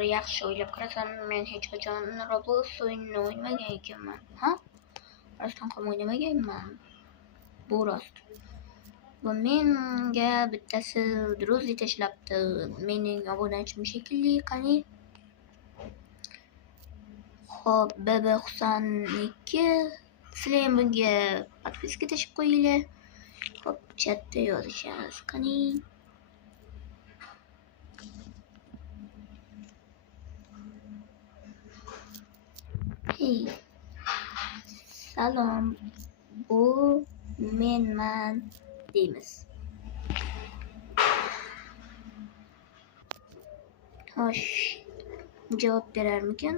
bir yaxshi o'ylab qarasam, men hech qachon Roblox o'yinini o'ynamagan ekanman. Ha? Rostdan ham o'ynamaganman. Bu rost. Bu menga bittasi druzi tashlabdi. Mening obunachim shekilli, qani? Xo'p, BB92 sizlar ham bunga podpiska tashib qo'yinglar. Xo'p, chatda yozishamiz, qani? Hey, salom, bu menman deymiz. Xo'sh, javob berarmikan?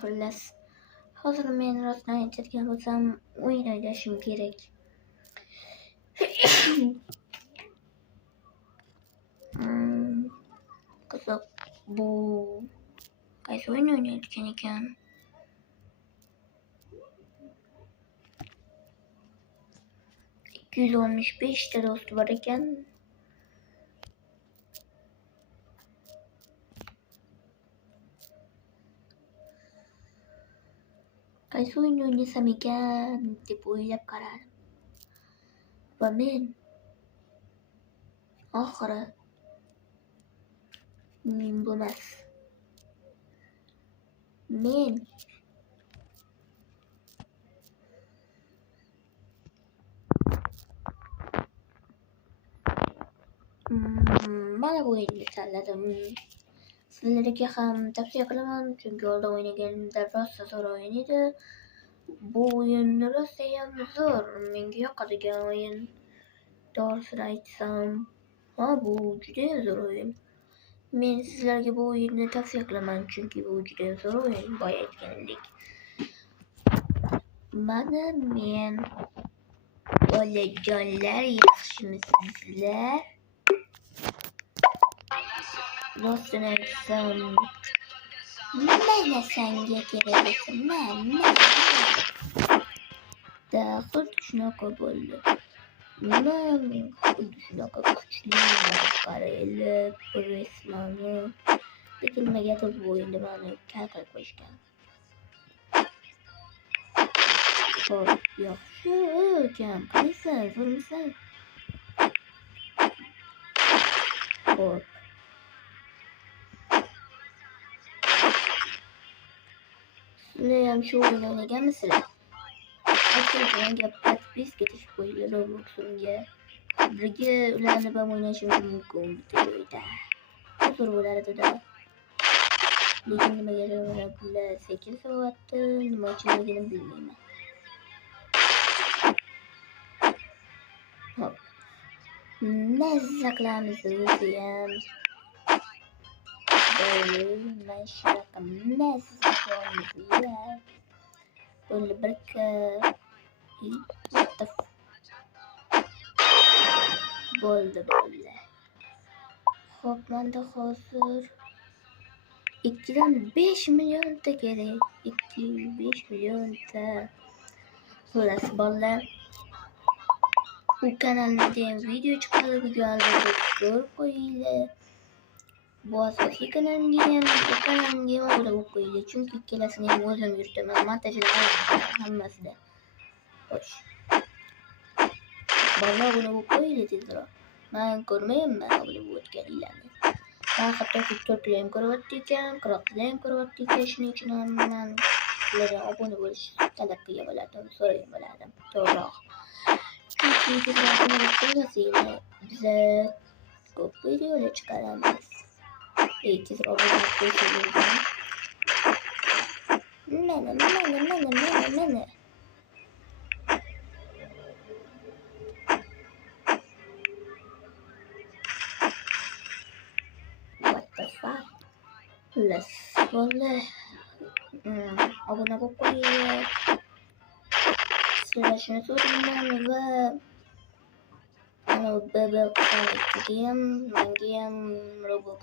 Xullas, hozir men rostdan aytadigan bo'lsam, o'yin o'ynashim kerak. Qiziq, bu qaysi o'yin o'ynayotgan ekan? $265 do'sti bor ekan. Qaysi o'yin o'ynasam ekan deb o'ylab qaradim. Va men oxiri bo'lmas. Men mana bu o'yinni tanladim. Sizlarga ham tavsiya qilaman, chunki oldin o'ynaganimda rosa zo'r o'yin edi. Bu o'yin rosa ham zo'r, menga yoqadigan o'yin. To'g'risini aytsam, bu juda zo'r o'yin. Men sizlarga bu o'yinni tavsiya qilaman, chunki bu juda zo'r o'yin, boya aytganimdek. Mana men bolajonlar, yaxshimisizlar? Rostini aytsam, mana senga kerak, mana. Da xuddi shunaqa bo'ldi. Men xuddi shunaqa kuchli qaraylik, resmani. Lekin nimaga bu o'yinda mani kal qilib qo'yishgan? Xo'p, yaxshi ekan, qaysan, zo'rmisan? Xo'p. Sizlar ham shu o'yinni o'ynaganmisizlar? Menga podpiska tashib qo'yinglar Roblox'imga. Birga ularni ham o'ynashimiz mumkin bitta joyda. Zo'r bo'lardi-da. Lekin nimaga mana bular sekin so'rayapti, nima uchunligini bilmayman. Hop. Mazza qilamiz o'zi ham. Mana shunaqa mazza qilamiz. Bo'ldi bir bo'ldi. Xo'p, menda hozir 2.5 millionta kerak. 2.5 millionta. Xullas, bolalar, bu kanalimda ham video chiqadi, bu albatta ko'rib qo'yinglar. Bu asosiy kanalimga ham, bu kanalimga ham obuna bo'lib qo'yinglar, chunki ikkalasini ham o'zim yuritaman, montajlarim hammasida. Xo'sh. Bolalar obuna bo'lib qo'yinglar tezroq. Men ko'rmayapman obuna bo'layotganinglarni. Men hatto TikTok'da ham ko'ryapti ekan, Qirg'izda ham ko'ryapti ekan, shuning uchun ham men sizlarga obuna bo'lish talab qilgan bo'lardim, so'ragan bo'lardim. To'g'riroq. Chunki tezroq obuna bo'lib qo'ymasanglar, biz ko'p videolar chiqaramiz. Tezroq obuna bo'lib qo'ysanglar. Mana. Xullas, bolalar, obuna bo'lib qo'yinglar. Sizlar shuni so'rayman va ana BB92 ham, menga ham Roblox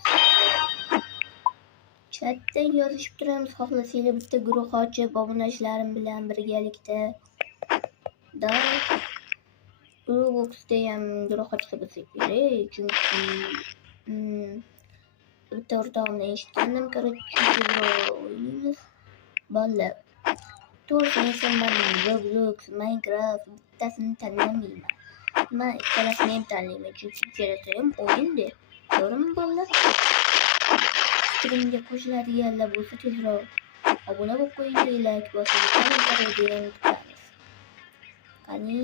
chatda yozishib turamiz. Xohlasanglar bitta guruh ochib, obunachalarim bilan birgalikda da Roblox'da ham ro'yxatga bo'lsak kerak, chunki bitta o'rtog'imdan eshitgandim, короче, o'ynaymiz. Bolalar, to'g'risini aytsam, men Roblox, Minecraft bittasini tanlamayman. Men ikkalasini ham tanlayman, chunki ikkalasi ham o'yin-da. To'g'rimi bolalar? Fikrimga qo'shiladiganlar bo'lsa tezroq obuna bo'lib qo'yinglar, like bosing, kommentariya kutamiz. Qani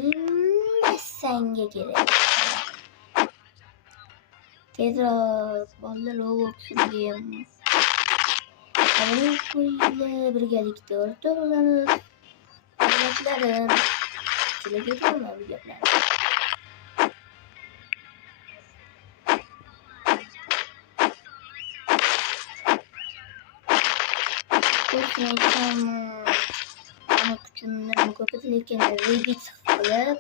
sanga kerak. Tezroq bolalar Roblox'ga ham obuna qo'yinglar, birgalikda o'rtoq bo'lamiz. Obunachilarim, sizlarga aytaman bu gaplarni. To'g'risini aytsam, kuchimni ko'padi, lekin Rabbit qilib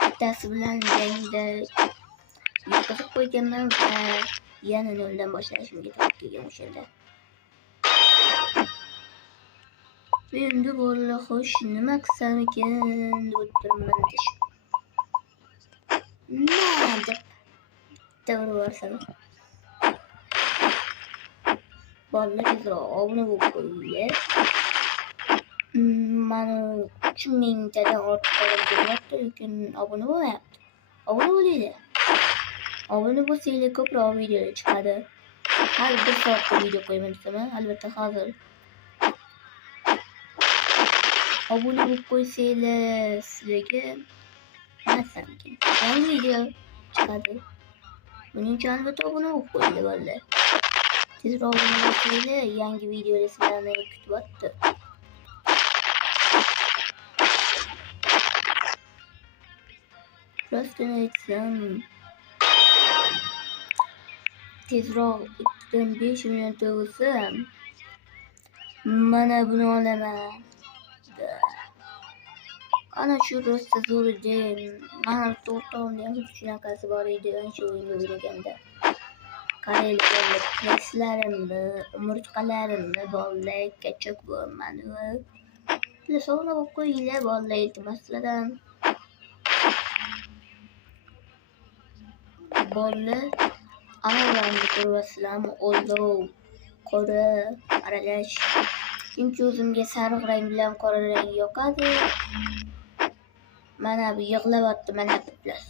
bittasi bilan jangda yutqazib qo'yganman va yana noldan boshlashimga to'g'ri kelgan o'shanda. Endi bolalar, xo'sh, nima qilsam ekan deb o'tiribman. Nima deb to'g'ri borsam. Bolalar tezroq obuna bo'lib qo'yinglar. Mani 3000 tadan ortiq odam ko'ryapti, lekin obuna bo'lmayapti. Obuna bo'linglar. Obuna bo'lsanglar ko'proq videolar chiqadi. Har bir soatda video qo'yaman desam, albatta hozir obuna bo'lib qo'ysanglar sizlarga masalan yangi video chiqadi. Buning uchun albatta obuna bo'lib qo'yinglar bolalar. Tezroq obuna bo'lsanglar, yangi videolar sizlarni kutyapti. Rostini aytsam, tezroq 5 million tug'ilsa, mana buni olaman. Ana shu rosta zo'r edi. Mana to'rtovimda ham shunaqasi bor edi, ancha o'yinga o'ynaganda. Qaranglar, presslarimni, umurtqalarimni bolalar kachak bo'laman. Sog'lom bo'lib qo'yinglar bolalar, iltimos qilaman. Bolalar, anavilarni ko'ryapsizlarmi? O'ldov, qora, aralash. Chunki o'zimga sariq rang bilan qora rang yoqadi. Mana bu yig'layapti, mana bu plas.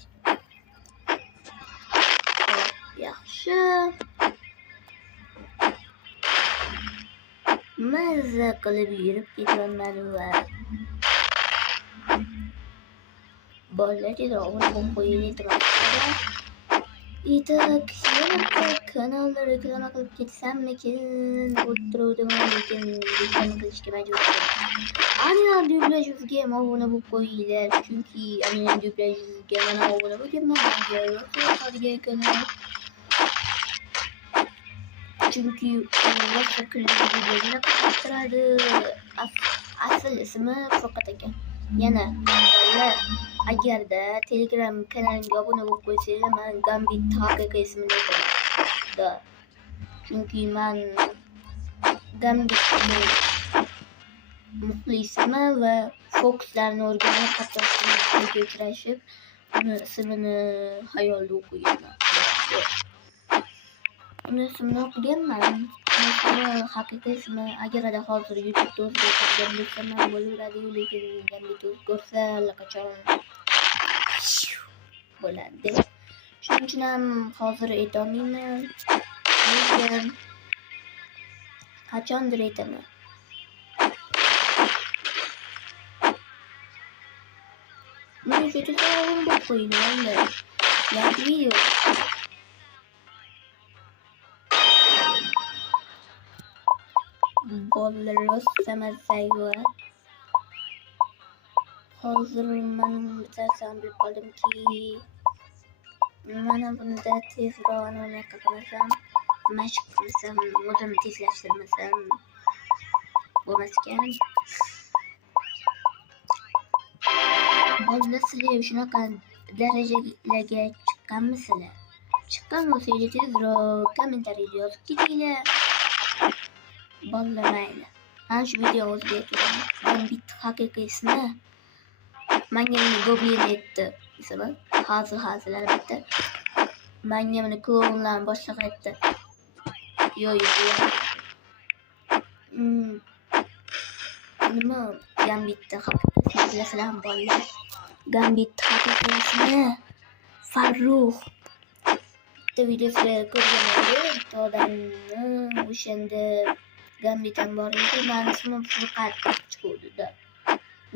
Yaxshi. Mazza qilib yurib ketaman va bolalar tezroq obuna bo'lib qo'yinglar. Itak, yana kanalda reklama qilib ketsammikin o'tiruvdiman, lekin reklama qilishga majbur bo'ldim. Animal dublyajga ham obuna bo'lib qo'yinglar, chunki animal dublyajga mana obuna bo'lganman. Menga yoqadigan kanal. Chunki boshqa kliplarni qiltiradi. Asl ismi Furqat ekan. Yana bolalar, agarda Telegram kanalimga obuna bo'lib qo'ysanglar, men Gambit haqiqiy ismini aytaman. Chunki men Gambitni muxlisman va fokuslarni o'rganib, hatto uchrashib, uni ismini xayolda o'qiganman. Uni ismini o'qiganman. Haqiqiy ismi agarda hozir YouTube'da o'zgartirgan bo'lsam ham bo'laveradi, lekin Gambit o'zgarsa allaqachon bo'ladi. Shuning uchun ham hozir aytolmayman, lekin qachondir aytaman. Buning uchun obuna bo'lib qo'yinglar. Yangi video. Bolalar rosa mazza. Hozir men bitasam bilib qoldimki, mana bunda tezroq anaqa qilmasam, mashq qilsam, o'zimni tezlashtirmasam bo'lmas ekan. Bolalar, sizlar shunaqa darajalarga chiqqanmisizlar? Chiqqan bo'lsanglar tezroq kommentariyada yozib ketinglar. Bolalar, mayli. Ana shu video o'ziga aytgan. Gambit haqiqiy ismi Manga buni goblin aytdi. Ismi hazil albatta. Manga buni klonlarni boshlig'i aytdi. Yo'q. Nima Gambitni haqiqatini bilasizlarmi bolalar? Gambit haqiqatini Farruh bitta videosida ko'rganman. Bitta odamni o'shanda Gambitdan bor edi. Mani ismim Furqat chiquvdi-da.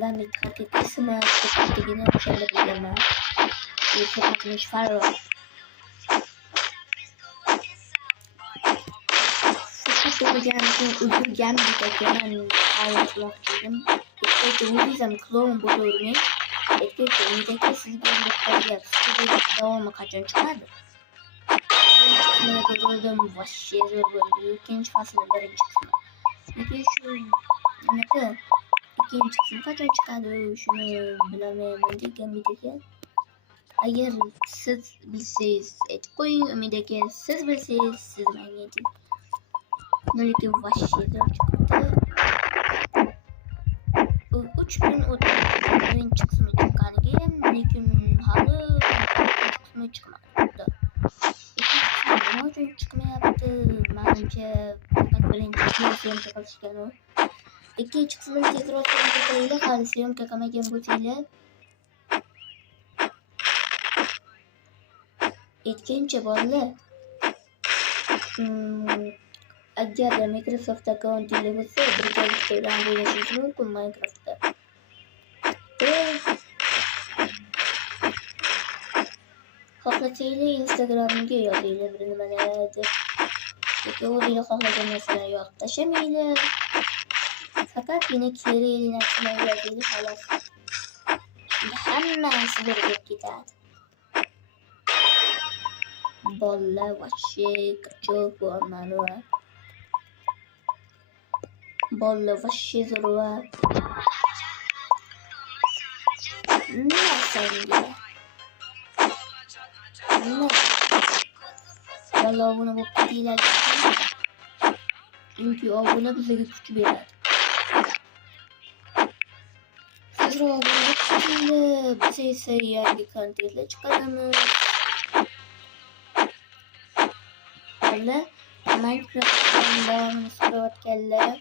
Gambit haqiqiy ismi Furqatligini o'shanda bilganman. Furqatmish Farruh. Uzun Gambit ekan aytmoqchi edim. O'zim klon bo'lavermang. Aytayotgandek sizga bitta davomi qachon chiqadi? Birinchi qismini voshshe zo'r bo'ldi. Ikkinchi fasl birinchi qismi. Lekin shu bunaqa ikkinchi qismi qachon chiqadi? Shuni bilmayman degan aka. Agar siz bilsangiz aytib qo'ying. Umid aka, siz bilsangiz siz menga ayting. Lekin voshshe zo'r chiqdi. 3 kun o'tdi. Birinchi qismi chiqqaniga, lekin hali ikkinchi qismi chiqmadi. Nima uchun chiqmayapti? Menimcha faqat birinchi qismni syomka qilishgan u. Ikkinchi qismini tezroq syomka qilinglar, hali syomka qilmagan bo'lsanglar. Aytgancha bolalar. Agar Microsoft akkauntingiz bo'lsa, birgalikda bilan o'ynashingiz mumkin Minecraftda. Xohlasanglar Instagramga yozinglar bir nimalar deb. Lekin o'zinglar xohlagan narsalarni yozib tashlamanglar. Faqatgina kerakli narsalarni yozinglar xolos. Hammasi birga ketadi. Bolalar voshshe ko'p bo'lmadi. Bolalar voshshe zo'r. Nima senga? Bolalar buni o'qiydilar. Chunki obuna bizga kuch beradi. Sizlar obuna qilinglar, biz esa yangi kontentlar chiqaramiz. Minecraft'dan davomini so'rayotganlar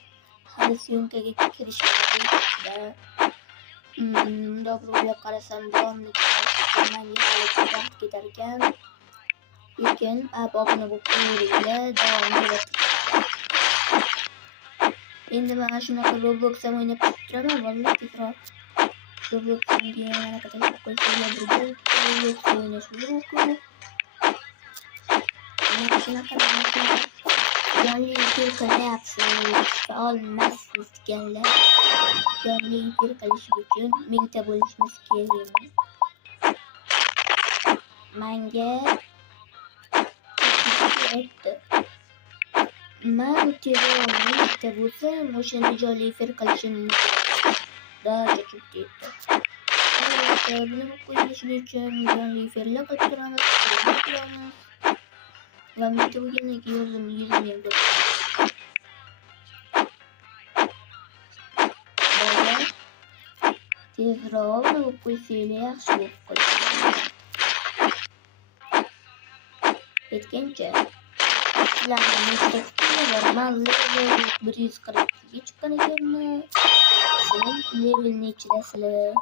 hali syomkaga kirishmadi. Bundoq o'ylab qarasam davomini chiqarishga menga hali vaqt ketar ekan. Lekin obuna bo'lib qo'yinglar, davomini o'ylab. Endi mana shunaqa Roblox ham o'ynab turaman, bolalar tezroq. Robloxga mana qanday qo'yishlar birga Roblox o'ynash mumkin. Jonli efir qilyapsiz, olmaysiz deganlar. Jonli efir qilish uchun mingta bo'lishimiz kerak. Menga aytdi. Men mingta bo'lsa, o'shanda jonli efir qilishim mumkin. Daha çok deydi. Bunu qo'yish uchun jonli efirlar qilib turamiz. Va mintuginiga yozilgan tezroq o'qib qo'ysanglar yaxshi bo'lib qoladi. Aytgancha sizlarni maktabga man level 142 chiqqan ekanman. Sizlar level nechidasizlar?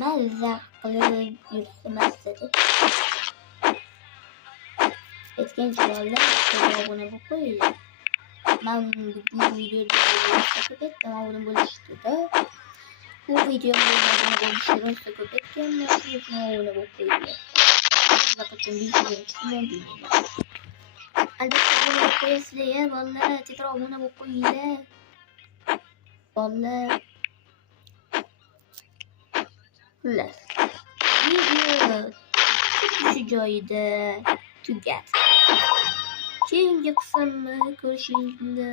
Mazza qilib yurtmasdi. Aytgancha bolalar obuna bo'lib qo'yinglar. Men bu videoda obuna bo'lishdi-da. Bu videoda obuna bo'lishni ko'p aytganman, obuna bo'lib qo'yinglar. Qachon bilmayman. Albatta obuna bo'lib qo'yasizlar, bolalar, tezroq obuna bo'lib qo'yinglar. Bolalar Xullas, video shu joyida tugadi. Keyingi qismni ko'rishingizni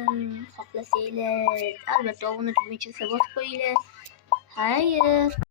xohlasanglar, albatta obuna tugmachasiga bosib qo'yinglar. Xayr.